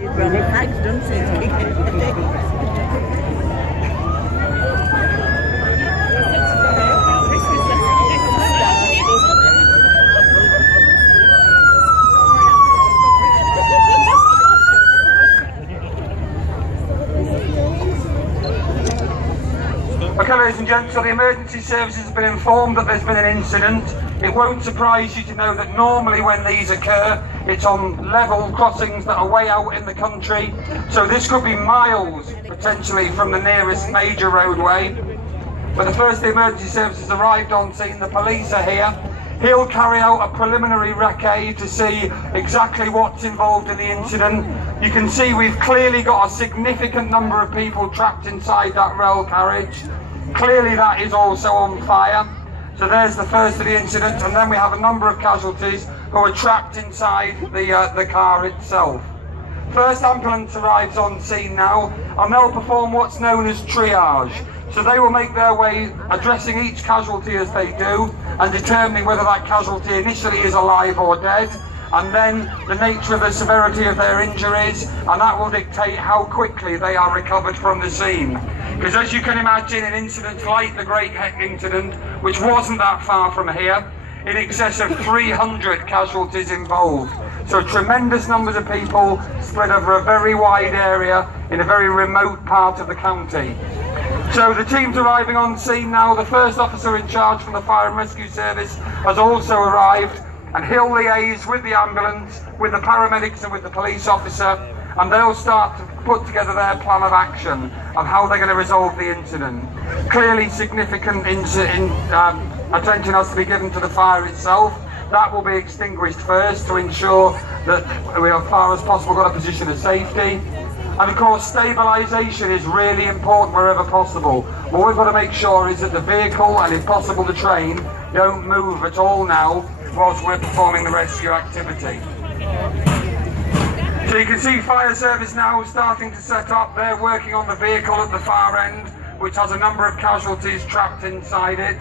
Okay, ladies and gents, so the emergency services have been informed that there's been an incident. It won't surprise you to know that normally when these occur, it's on level crossings that are way out in the country. So this could be miles, potentially, from the nearest major roadway. But the first the emergency services arrived on scene, the police are here. He'll carry out a preliminary recce to see exactly what's involved in the incident. You can see we've clearly got a significant number of people trapped inside that rail carriage. Clearly that is also on fire. So there's the first of the incident, and then we have a number of casualties who are trapped inside the car itself. First ambulance arrives on scene now, and they'll perform what's known as triage. So they will make their way addressing each casualty as they do, and determining whether that casualty initially is alive or dead, and then the nature of the severity of their injuries, and that will dictate how quickly they are recovered from the scene. Because as you can imagine, an incident like the Great Heck incident, which wasn't that far from here, in excess of 300 casualties involved. So tremendous numbers of people spread over a very wide area in a very remote part of the county. So the team's arriving on scene now. The first officer in charge from the Fire and Rescue Service has also arrived, and he'll liaise with the ambulance, with the paramedics and with the police officer, and they'll start to put together their plan of action of how they're going to resolve the incident. Clearly significant attention has to be given to the fire itself. That will be extinguished first to ensure that we, as far as possible, got a position of safety. And of course, stabilisation is really important wherever possible. What we've got to make sure is that the vehicle, and if possible the train, don't move at all now whilst we're performing the rescue activity. So you can see fire service now starting to set up. They're working on the vehicle at the far end, which has a number of casualties trapped inside it.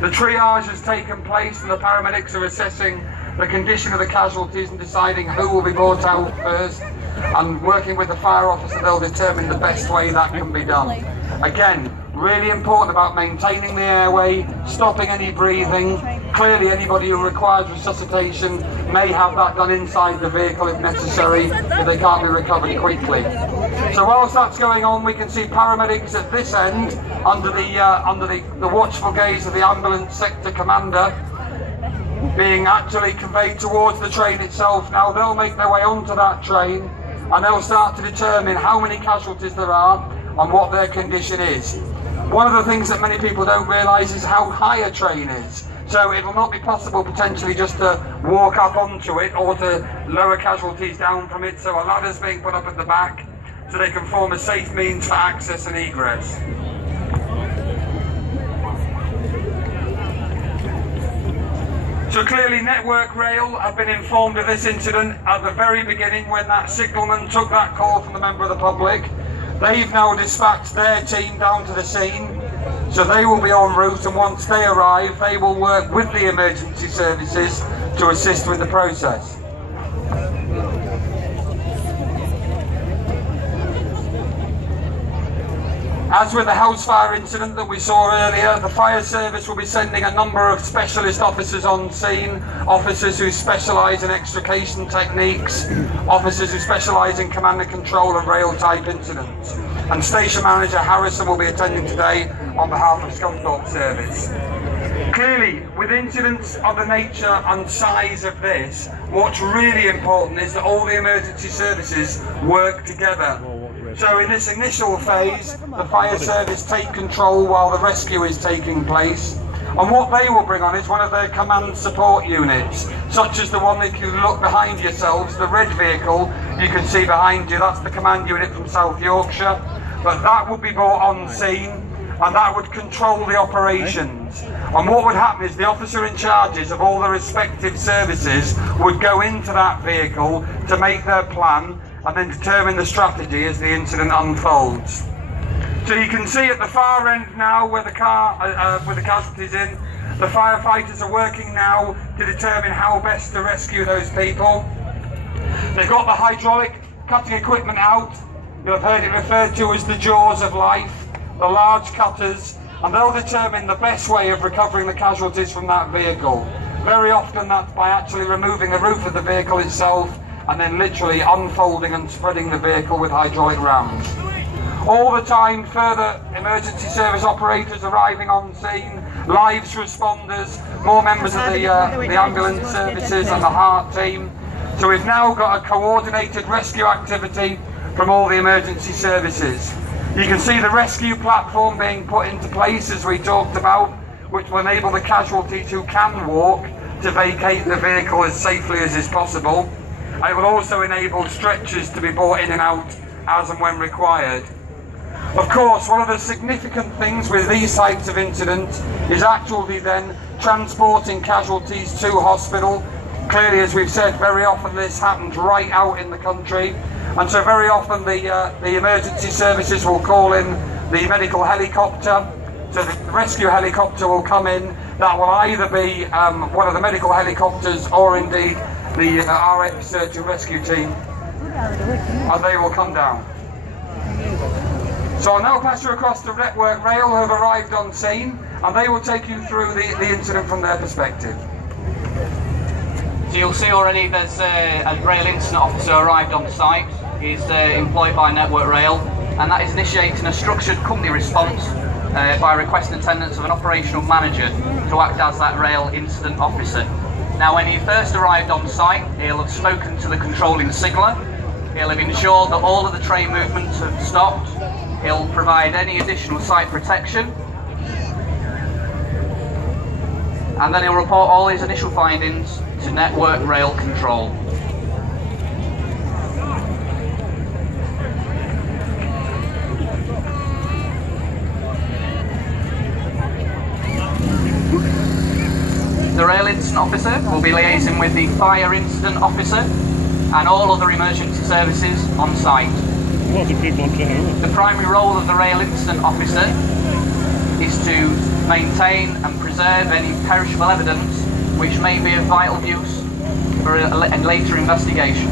The triage has taken place, and the paramedics are assessing the condition of the casualties and deciding who will be brought out first, and working with the fire officer they'll determine the best way that can be done. Again, really important about maintaining the airway, stopping any breathing. Clearly anybody who requires resuscitation may have that done inside the vehicle if necessary, if they can't be recovered quickly. So whilst that's going on, we can see paramedics at this end under the watchful gaze of the ambulance sector commander, being actually conveyed towards the train itself. Now they'll make their way onto that train, and they'll start to determine how many casualties there are and what their condition is. One of the things that many people don't realise is how high a train is. So it will not be possible potentially just to walk up onto it or to lower casualties down from it. So a ladder's being put up at the back so they can form a safe means for access and egress. So clearly Network Rail have been informed of this incident at the very beginning when that signalman took that call from the member of the public. They've now dispatched their team down to the scene, so they will be en route, and once they arrive they will work with the emergency services to assist with the process. As with the house fire incident that we saw earlier, the fire service will be sending a number of specialist officers on scene, officers who specialise in extrication techniques, officers who specialise in command and control of rail type incidents. And Station Manager Harrison will be attending today on behalf of Scunthorpe Service. Clearly, with incidents of the nature and size of this, what's really important is that all the emergency services work together. So in this initial phase, the fire service take control while the rescue is taking place. And what they will bring on is one of their command support units, such as the one that you look behind yourselves, the red vehicle you can see behind you, that's the command unit from South Yorkshire. But that would be brought on scene, and that would control the operations. And what would happen is the officer in charges of all the respective services would go into that vehicle to make their plan and then determine the strategy as the incident unfolds. So you can see at the far end now where the car with the casualties in, the firefighters are working now to determine how best to rescue those people. They've got the hydraulic cutting equipment out. You'll have heard it referred to as the jaws of life, the large cutters, and they'll determine the best way of recovering the casualties from that vehicle. Very often that's by actually removing the roof of the vehicle itself and then literally unfolding and spreading the vehicle with hydraulic rams. All the time, further emergency service operators arriving on scene, lives responders, more members of the ambulance services and the heart team. So we've now got a coordinated rescue activity from all the emergency services. You can see the rescue platform being put into place, as we talked about, which will enable the casualties who can walk to vacate the vehicle as safely as is possible. And it will also enable stretchers to be brought in and out as and when required. Of course, one of the significant things with these types of incidents is actually then transporting casualties to hospital. Clearly, as we've said, very often this happens right out in the country, and so very often the emergency services will call in the medical helicopter. So the rescue helicopter will come in. That will either be one of the medical helicopters or indeed the RX search and rescue team, and they will come down. So I'll now pass you across to Network Rail, who have arrived on scene, and they will take you through the incident from their perspective. So you'll see already there's a rail incident officer arrived on site. He's employed by Network Rail, and that is initiating a structured company response by requesting attendance of an operational manager to act as that rail incident officer. Now, when he first arrived on site, he'll have spoken to the controlling signaller. He'll have ensured that all of the train movements have stopped. He'll provide any additional site protection, and then he'll report all his initial findings to Network Rail Control. The Rail Incident Officer will be liaising with the Fire Incident Officer and all other emergency services on site. The primary role of the Rail Incident Officer is to maintain and preserve any perishable evidence which may be of vital use for a later investigation.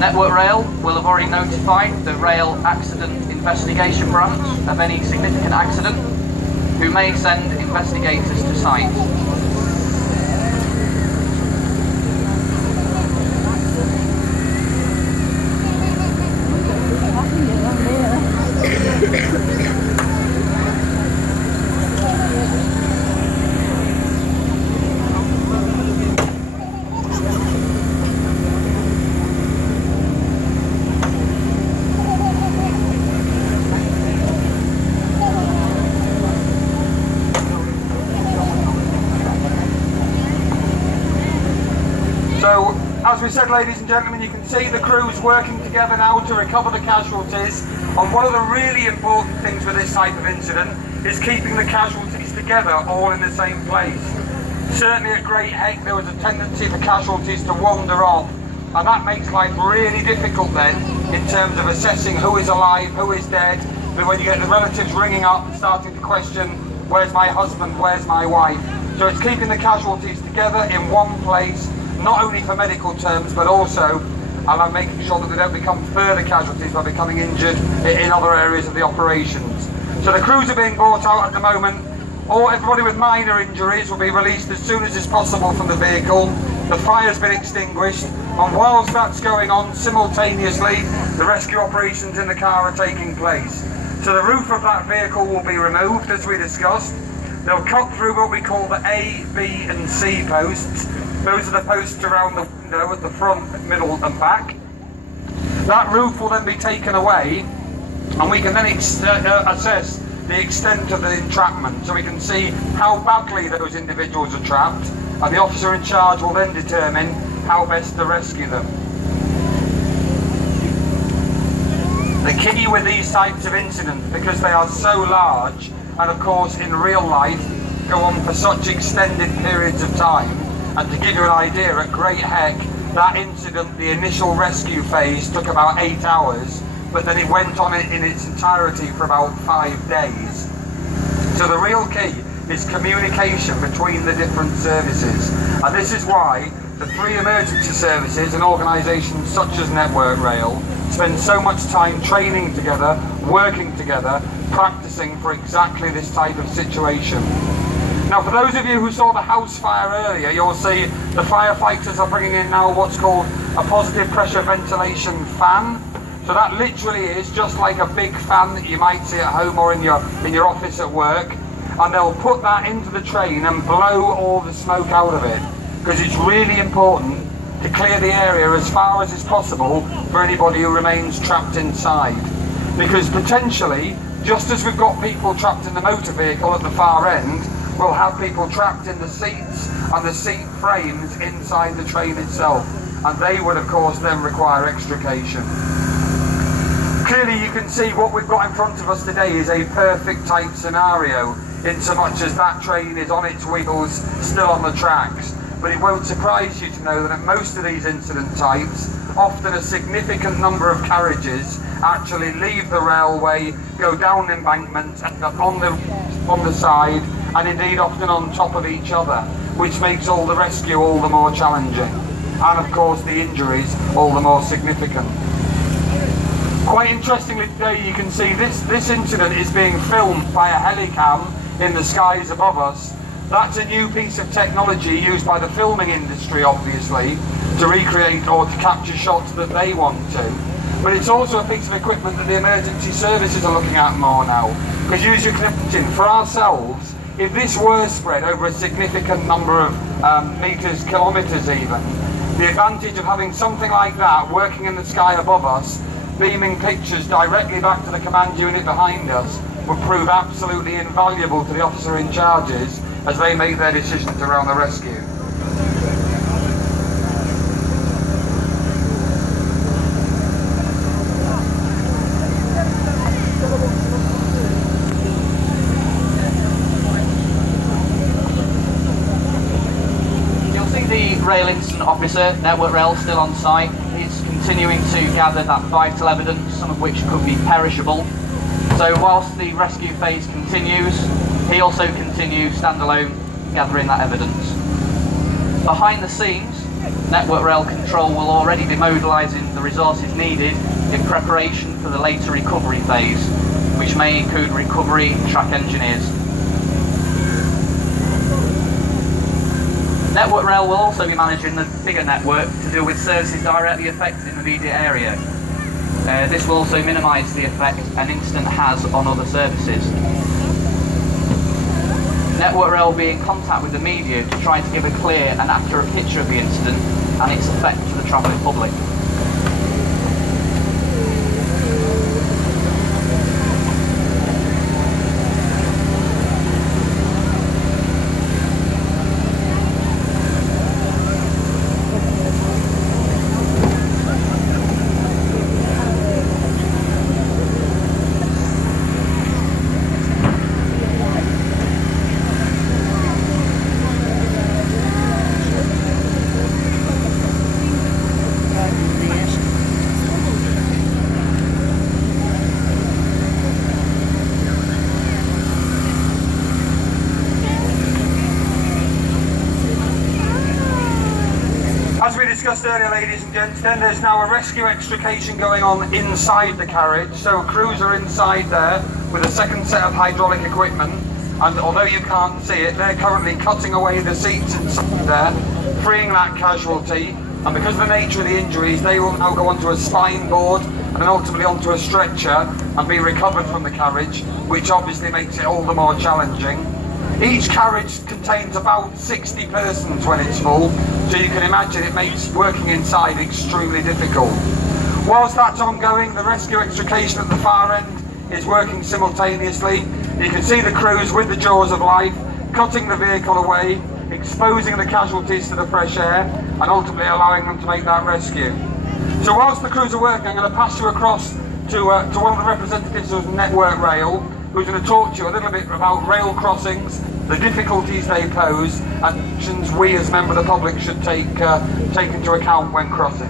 Network Rail will have already notified the Rail Accident Investigation Branch of any significant accident, who may send investigators to site. So, as we said, ladies and gentlemen, you can see the crews working together now to recover the casualties. And one of the really important things with this type of incident is keeping the casualties together, all in the same place. Certainly at Great Heck there was a tendency for casualties to wander off, and that makes life really difficult then in terms of assessing who is alive, who is dead. But when you get the relatives ringing up and starting to question, where's my husband, where's my wife? So it's keeping the casualties together in one place, not only for medical terms, but also making sure that they don't become further casualties by becoming injured in other areas of the operations. So the crews are being brought out at the moment. Everybody with minor injuries will be released as soon as is possible from the vehicle. The fire's been extinguished, and whilst that's going on, simultaneously the rescue operations in the car are taking place. So the roof of that vehicle will be removed, as we discussed. They'll cut through what we call the A, B and C posts. Those are the posts around the window at the front, middle and back. That roof will then be taken away, and we can then assess the extent of the entrapment, so we can see how badly those individuals are trapped, and the officer in charge will then determine how best to rescue them. The key with these types of incidents, because they are so large, and of course in real life go on for such extended periods of time, and to give you an idea, at Great Heck, that incident, the initial rescue phase took about 8 hours, but then it went on in its entirety for about 5 days. So the real key is communication between the different services, and this is why the three emergency services and organisations such as Network Rail spend so much time training together, working together, practicing for exactly this type of situation. Now, for those of you who saw the house fire earlier, you'll see the firefighters are bringing in now what's called a positive pressure ventilation fan. So that literally is just like a big fan that you might see at home or in your office at work, and they'll put that into the train and blow all the smoke out of it, because it's really important to clear the area as far as is possible for anybody who remains trapped inside. Because potentially, just as we've got people trapped in the motor vehicle at the far end, we'll have people trapped in the seats and the seat frames inside the train itself, and they would of course then require extrication. Clearly you can see what we've got in front of us today is a perfect type scenario, in so much as that train is on its wheels, still on the tracks. But it won't surprise you to know that at most of these incident types, often a significant number of carriages actually leave the railway, go down embankments, end up on the side, and indeed often on top of each other, which makes all the rescue all the more challenging, and of course the injuries all the more significant. Quite interestingly today you can see this incident is being filmed by a helicam in the skies above us. That's a new piece of technology used by the filming industry obviously to recreate or to capture shots that they want to. But it's also a piece of equipment that the emergency services are looking at more now. Because use your imagine, for ourselves, if this were spread over a significant number of meters, kilometres even, the advantage of having something like that working in the sky above us, beaming pictures directly back to the command unit behind us, would prove absolutely invaluable to the officer in charges as they make their decisions around the rescue. Rail incident officer, Network Rail, still on site. He's continuing to gather that vital evidence, some of which could be perishable. So whilst the rescue phase continues, he also continues standalone gathering that evidence. Behind the scenes, Network Rail Control will already be mobilising the resources needed in preparation for the later recovery phase, which may include recovery track engineers. Network Rail will also be managing the bigger network to deal with services directly affected in the immediate area. This will also minimise the effect an incident has on other services. Network Rail will be in contact with the media to try to give a clear and accurate picture of the incident and its effect to the travelling public. As we discussed earlier, ladies and gents, then there's now a rescue extrication going on inside the carriage. So crews are inside there with a second set of hydraulic equipment, and although you can't see it, they're currently cutting away the seats inside there, freeing that casualty, and because of the nature of the injuries, they will now go onto a spine board and then ultimately onto a stretcher and be recovered from the carriage, which obviously makes it all the more challenging. Each carriage contains about 60 persons when it's full, so you can imagine it makes working inside extremely difficult. Whilst that's ongoing, the rescue extrication at the far end is working simultaneously. You can see the crews with the jaws of life, cutting the vehicle away, exposing the casualties to the fresh air, and ultimately allowing them to make that rescue. So whilst the crews are working, I'm going to pass you across to one of the representatives of Network Rail, who's going to talk to you a little bit about rail crossings, the difficulties they pose, and actions we as members of the public should take into account when crossing.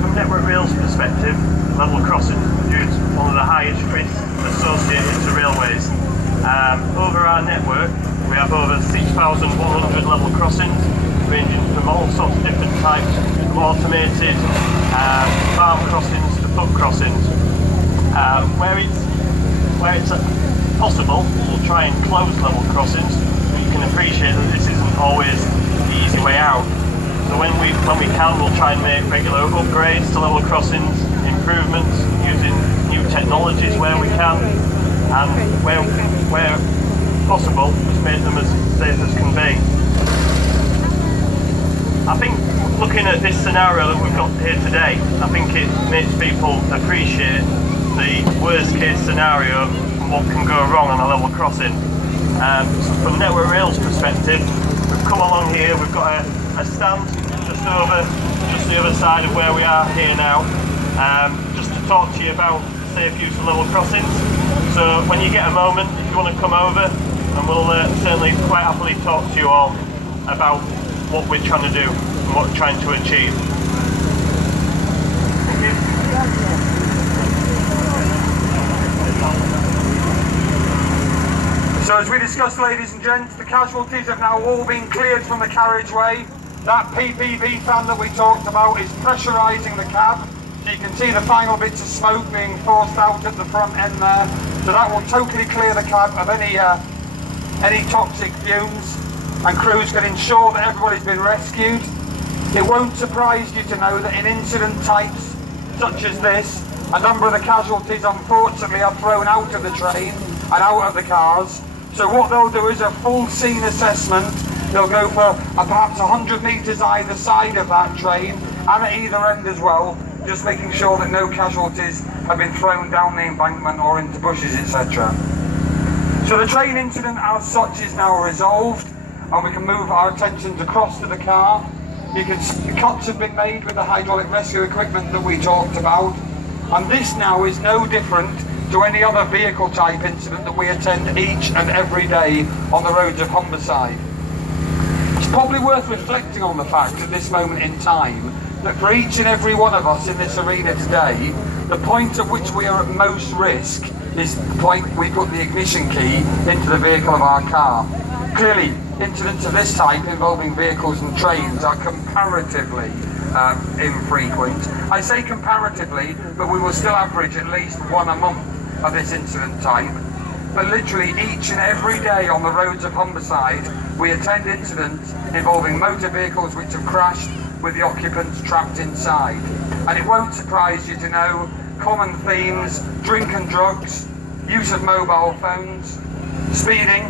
From Network Rail's perspective, level crossing is one of the highest risks associated to railways. Over our network, we have over 6,100 level crossings, ranging from all sorts of different types, from automated farm crossings to pub crossings. Where it's possible, we'll try and close level crossings. You can appreciate that this isn't always the easy way out. So when we can, we'll try and make regular upgrades to level crossings, improvements using new technologies where we can, and where possible, just make them as safe as can be. I think looking at this scenario that we've got here today, I think it makes people appreciate the worst case scenario and what can go wrong on a level crossing. From Network Rail's perspective, we've come along here, we've got a stand just the other side of where we are here now, just to talk to you about safe use of level crossings. So when you get a moment, if you want to come over, and we'll certainly quite happily talk to you all about what we're trying to do and what we're trying to achieve. Thank you. So as we discussed, ladies and gents, the casualties have now all been cleared from the carriageway. That PPV fan that we talked about is pressurising the cab. So you can see the final bits of smoke being forced out at the front end there. So that will totally clear the cab of any toxic fumes, and crews can ensure that everybody's been rescued. It won't surprise you to know that in incident types such as this, a number of the casualties unfortunately are thrown out of the train and out of the cars. So what they'll do is a full scene assessment. They'll go for perhaps 100 metres either side of that train and at either end as well, just making sure that no casualties have been thrown down the embankment or into bushes, etc. So the train incident as such is now resolved, and we can move our attentions across to the car. You can see cuts have been made with the hydraulic rescue equipment that we talked about, and this now is no different to any other vehicle type incident that we attend each and every day on the roads of Humberside. It's probably worth reflecting on the fact at this moment in time that for each and every one of us in this arena today, the point at which we are at most risk is the point we put the ignition key into the vehicle of our car. Clearly, incidents of this type involving vehicles and trains are comparatively infrequent. I say comparatively, but we will still average at least one a month of this incident type. But literally each and every day on the roads of Humberside, we attend incidents involving motor vehicles which have crashed with the occupants trapped inside. And it won't surprise you to know common themes: drink and drugs, use of mobile phones, speeding,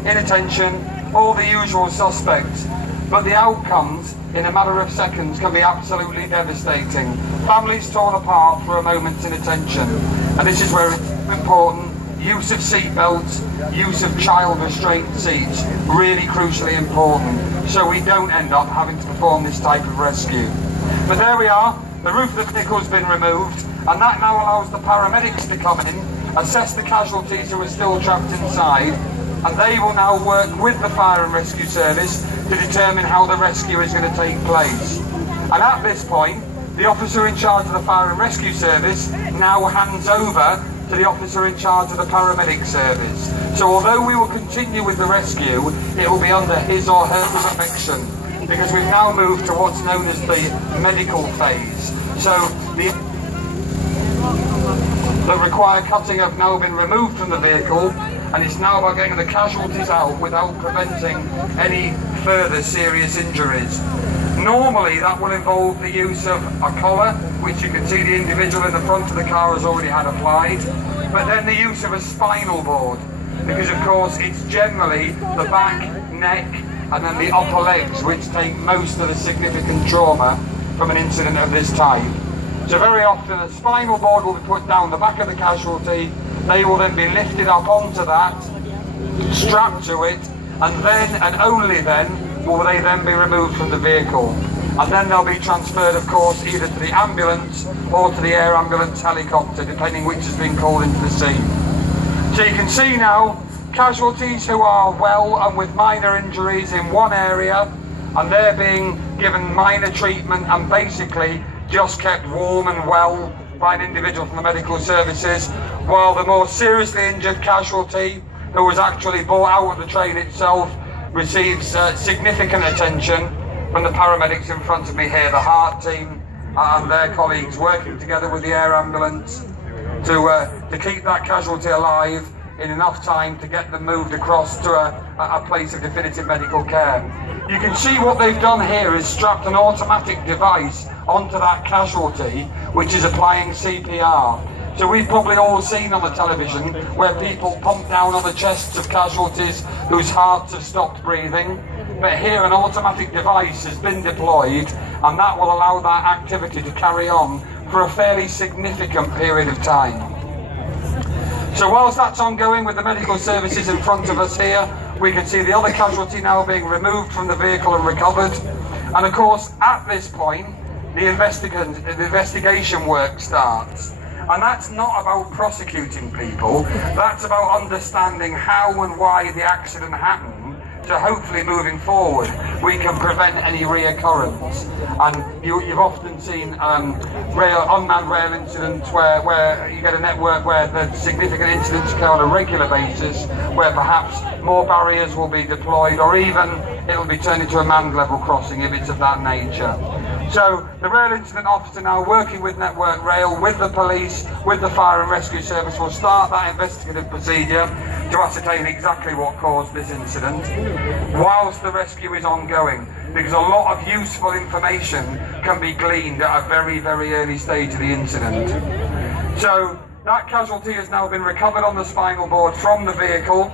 inattention, all the usual suspects. But the outcomes in a matter of seconds can be absolutely devastating. Families torn apart for a moment's inattention. And this is where it's important. Use of seat belts, use of child restraint seats, really crucially important, so we don't end up having to perform this type of rescue. But there we are, the roof of the vehicle has been removed, and that now allows the paramedics to come in, assess the casualties who are still trapped inside, and they will now work with the fire and rescue service to determine how the rescue is going to take place. And at this point, the officer in charge of the fire and rescue service now hands over to the officer in charge of the paramedic service. So although we will continue with the rescue, it will be under his or her direction, because we've now moved to what's known as the medical phase. So the required cutting have now been removed from the vehicle, and it's now about getting the casualties out without preventing any further serious injuries. Normally that will involve the use of a collar, which you can see the individual in the front of the car has already had applied, but then the use of a spinal board, because of course it's generally the back, neck and then the upper legs which take most of the significant trauma from an incident of this type. So very often a spinal board will be put down the back of the casualty, they will then be lifted up onto that, strapped to it, and then and only then will they then be removed from the vehicle. And then they'll be transferred, of course, either to the ambulance or to the air ambulance helicopter, depending which has been called into the scene. So you can see now casualties who are well and with minor injuries in one area, and they're being given minor treatment and basically just kept warm and well by an individual from the medical services, while the more seriously injured casualty who was actually brought out of the train itself, receives significant attention from the paramedics in front of me here, the heart team and their colleagues working together with the air ambulance to keep that casualty alive in enough time to get them moved across to a place of definitive medical care. You can see what they've done here is strapped an automatic device onto that casualty, which is applying CPR. So we've probably all seen on the television where people pump down on the chests of casualties whose hearts have stopped breathing. But here an automatic device has been deployed, and that will allow that activity to carry on for a fairly significant period of time. So whilst that's ongoing with the medical services in front of us here, we can see the other casualty now being removed from the vehicle and recovered. And of course, at this point, the investigation work starts. And that's not about prosecuting people, that's about understanding how and why the accident happened, so hopefully moving forward we can prevent any reoccurrence. And you've often seen unmanned rail incidents where you get a network where the significant incidents occur on a regular basis, where perhaps more barriers will be deployed, or even it'll be turned into a manned level crossing if it's of that nature. So the rail incident officer now working with Network Rail, with the police, with the fire and rescue service will start that investigative procedure to ascertain exactly what caused this incident whilst the rescue is ongoing, because a lot of useful information can be gleaned at a very, very early stage of the incident. So that casualty has now been recovered on the spinal board from the vehicle.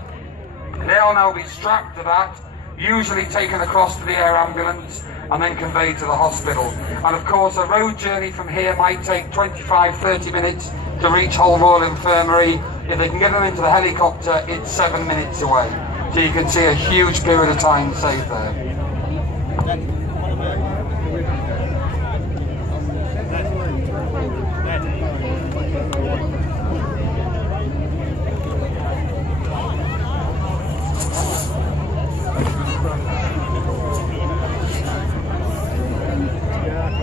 They'll now be strapped to that, usually taken across to the air ambulance and then conveyed to the hospital. And of course a road journey from here might take 25-30 minutes to reach Hull Royal Infirmary. If they can get them into the helicopter, it's 7 minutes away. So you can see a huge period of time saved there.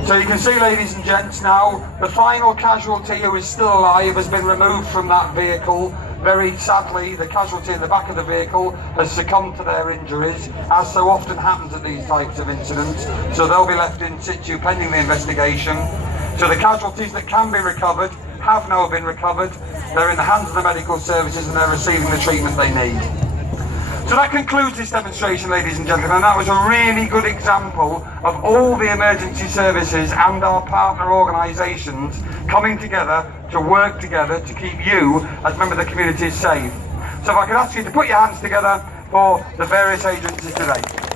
So you can see, ladies and gents, now the final casualty who is still alive has been removed from that vehicle. Very sadly, the casualty in the back of the vehicle has succumbed to their injuries, as so often happens at these types of incidents. So they'll be left in situ pending the investigation. So the casualties that can be recovered have now been recovered. They're in the hands of the medical services and they're receiving the treatment they need. So that concludes this demonstration, ladies and gentlemen, and that was a really good example of all the emergency services and our partner organisations coming together to work together to keep you, as members of the community, safe. So if I could ask you to put your hands together for the various agencies today.